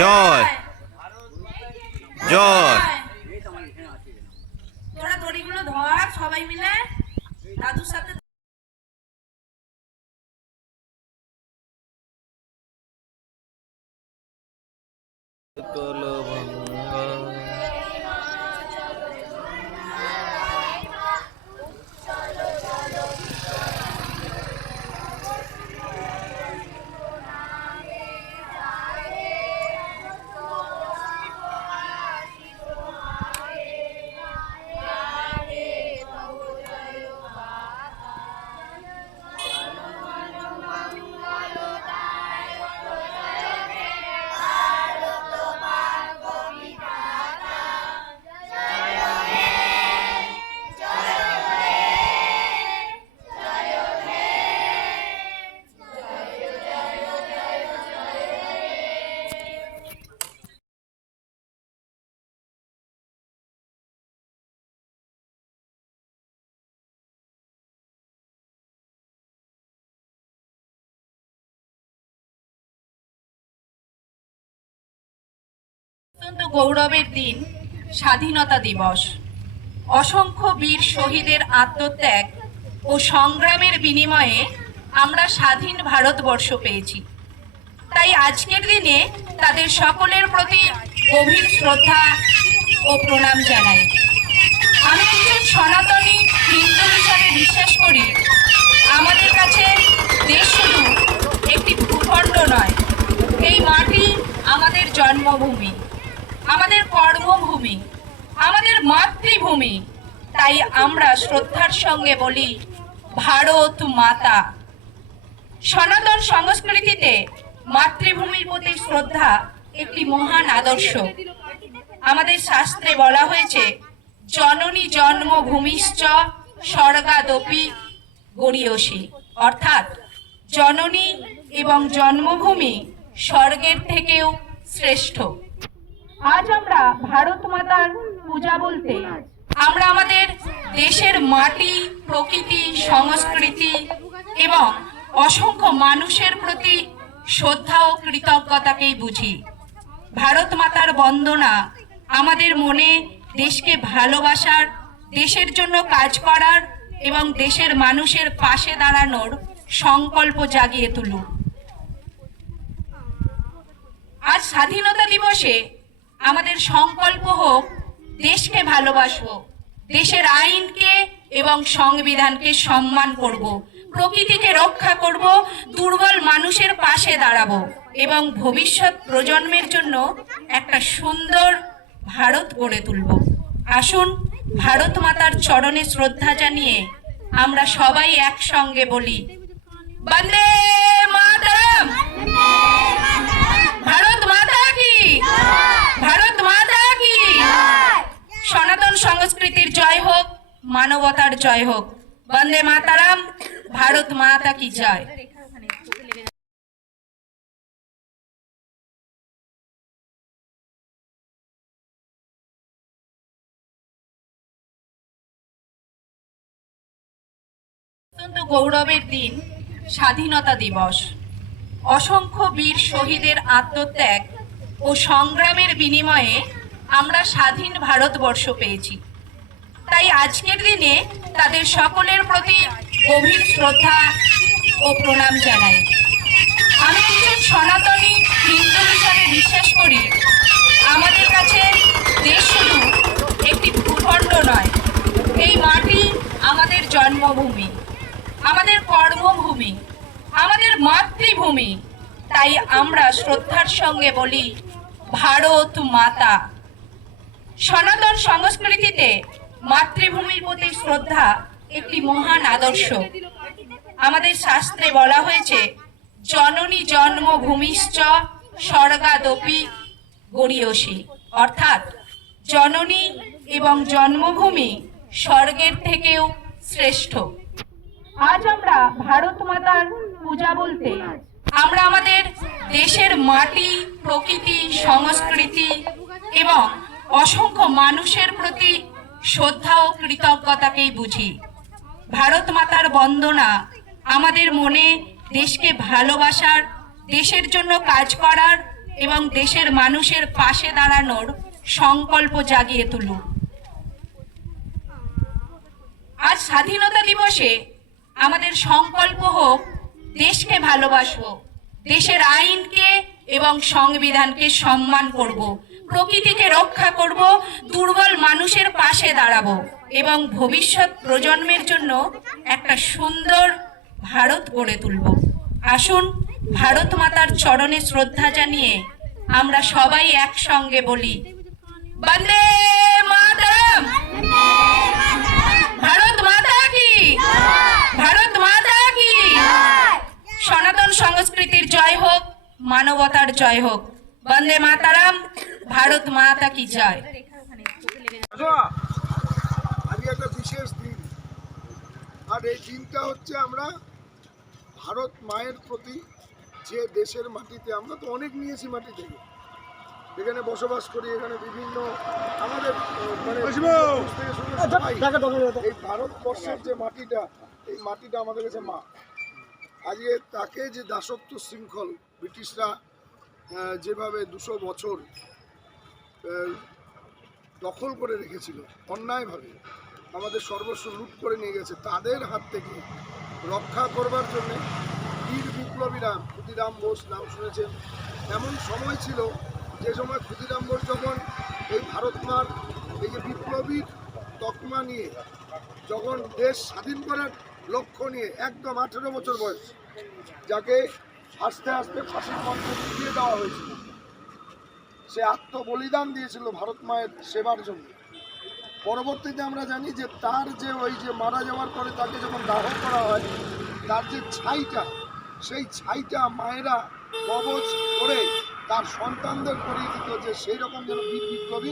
জয় জয়। তোরা দড়িগুলো ধর সবাই মিলে দাদুর সাথে। অত্যন্ত গৌরবের দিন স্বাধীনতা দিবস। অসংখ্য বীর শহীদের আত্মত্যাগ ও সংগ্রামের বিনিময়ে আমরা স্বাধীন ভারতবর্ষ পেয়েছি। তাই আজকের দিনে তাদের সকলের প্রতি গভীর শ্রদ্ধা ও প্রণাম জানাই। আমি একজন সনাতনী হিন্দু হিসাবে বিশ্বাস করি, আমাদের কাছে দেশ শুধু একটি ভূখণ্ড নয়, এই মাটি আমাদের জন্মভূমি, আমাদের কর্মভূমি, আমাদের মাতৃভূমি। তাই আমরা শ্রদ্ধার সঙ্গে বলি ভারত মাতা। সনাতন সংস্কৃতিতে মাতৃভূমির প্রতি শ্রদ্ধা একটি মহান আদর্শ। আমাদের শাস্ত্রে বলা হয়েছে জননী জন্মভূমিশ্চ স্বর্গাদপি গরীয়সী, অর্থাৎ জননী এবং জন্মভূমি স্বর্গের থেকেও শ্রেষ্ঠ। আজ আমরা ভারত মাতার পূজা বলতে আমরা আমাদের দেশের মাটি, প্রকৃতি, সংস্কৃতি এবং অসংখ্য মানুষের প্রতি শ্রদ্ধা ও কৃতজ্ঞতাকেই বুঝি। ভারত মাতার বন্দনা আমাদের মনে দেশকে ভালোবাসার, দেশের জন্য কাজ করার এবং দেশের মানুষের পাশে দাঁড়ানোর সংকল্প জাগিয়ে তুলুক। আজ স্বাধীনতা দিবসে আমাদের সংকল্প হোক দেশকে ভালোবাসবো, দেশের আইনকে এবং সংবিধানকে সম্মান করব, প্রকৃতিকে রক্ষা করব, দুর্বল মানুষের পাশে দাঁড়াবো এবং ভবিষ্যৎ প্রজন্মের জন্য একটা সুন্দর ভারত গড়ে তুলব। আসুন ভারত মাতার চরণে শ্রদ্ধা জানিয়ে আমরা সবাই একসঙ্গে বলি বন্দে মাতরম। ভারত মাতা কি, ভারত মাতা কি। সনাতন সংস্কৃতির জয় হোক, মানবতার জয় হোক। বন্দে মাতারাম, ভারত মাতা কি জয়। অত্যন্ত গৌরবের দিন স্বাধীনতা দিবস। অসংখ্য বীর শহীদের আত্মত্যাগ ও সংগ্রামের বিনিময়ে আমরা স্বাধীন ভারতবর্ষ পেয়েছি। তাই আজকের দিনে তাদের সকলের প্রতি গভীর শ্রদ্ধা ও প্রণাম জানাই। আমি একজন সনাতনী হিন্দু হিসাবে বিশ্বাস করি, আমাদের কাছে দেশ শুধু একটি ভূখণ্ড নয়, এই মাটি আমাদের জন্মভূমি, আমাদের কর্মভূমি, আমাদের মাতৃভূমি। তাই আমরা শ্রদ্ধার সঙ্গে বলি ভারত মাতা। সনাতন সংস্কৃতিতে মাতৃভূমির প্রতি শ্রদ্ধা একটি মহান আদর্শ। আমাদের শাস্ত্রে বলা হয়েছে জননী জন্মভূমিশ্চ স্বর্গাদপি গরীয়সী, অর্থাৎ জননী এবং জন্মভূমি স্বর্গের থেকেও শ্রেষ্ঠ। আজ আমরা ভারত মাতার পূজা বলতে আমরা আমাদের দেশের মাটি, প্রকৃতি, সংস্কৃতি এবং অসংখ্য মানুষের প্রতি শ্রদ্ধা ও কৃতজ্ঞতাকেই বুঝি। ভারত মাতার বন্দনা আমাদের মনে দেশকে ভালোবাসার, দেশের জন্য কাজ করার এবং দেশের মানুষের পাশে দাঁড়ানোর সংকল্প জাগিয়ে তুলুক। আজ স্বাধীনতা দিবসে আমাদের সংকল্প হোক দেশকে ভালোবাসবো, দেশের আইনকে এবং সংবিধানকে সম্মান করব, প্রকৃতিকে রক্ষা করব, দুর্বল মানুষের পাশে দাঁড়াবো এবং ভবিষ্যৎ প্রজন্মের জন্য একটা সুন্দর ভারত গড়ে তুলব। আসুন ভারত মাতার চরণে শ্রদ্ধা জানিয়ে আমরা সবাই একসঙ্গে বলি, বন্দে মাতরম, ভারত মাতা কি, ভারত মাতা কি। সনাতন সংস্কৃতির জয় হোক, মানবতার জয় হোক। বন্দে মাতারাম, ভারত মাতা কি জয়। আজকে একটা বিশেষ দিন, আর এই দিনটা হচ্ছে আমরা ভারত মায়ের প্রতি যে দেশের মাটিতে আমরা তো অনেক নিয়েছি, মাটি থেকে এখানে বসবাস করি, এখানে বিভিন্ন আমাদের মানে এই ভারতবর্ষের যে মাটিটা, এই মাটিটা আমাদের কাছে মা। আজকে তাকে যে দাসত্ব শৃঙ্খল ব্রিটিশরা যেভাবে 200 বছর দখল করে রেখেছিল, অন্যায়ভাবে আমাদের সর্বস্ব লুট করে নিয়ে গেছে, তাদের হাত থেকে রক্ষা করবার জন্যে বীর বিপ্লবীরা, ক্ষুদিরাম বোস নাম শুনেছেন, এমন সময় ছিল যে সময় ক্ষুদিরাম বোস যখন এই ভারত মার এই যে বিপ্লবীর তকমা নিয়ে যখন দেশ স্বাধীন করার লক্ষ্য নিয়ে একদম 18 বছর বয়স, যাকে আস্তে আস্তে ফাঁসির মঞ্চে দিয়ে দেওয়া হয়েছিল, সে আত্মবলিদান দিয়েছিল ভারত মায়ের সেবার জন্য। পরবর্তীতে আমরা জানি যে তার যে ওই যে মারা যাওয়ার পরে তাকে যখন দাহ করা হয়, তার যে ছাইটা, সেই ছাইটা মায়েরা কবচ করে তার সন্তানদের করিয়ে দিত, যে সেই রকম যেন বীর বিপ্লবী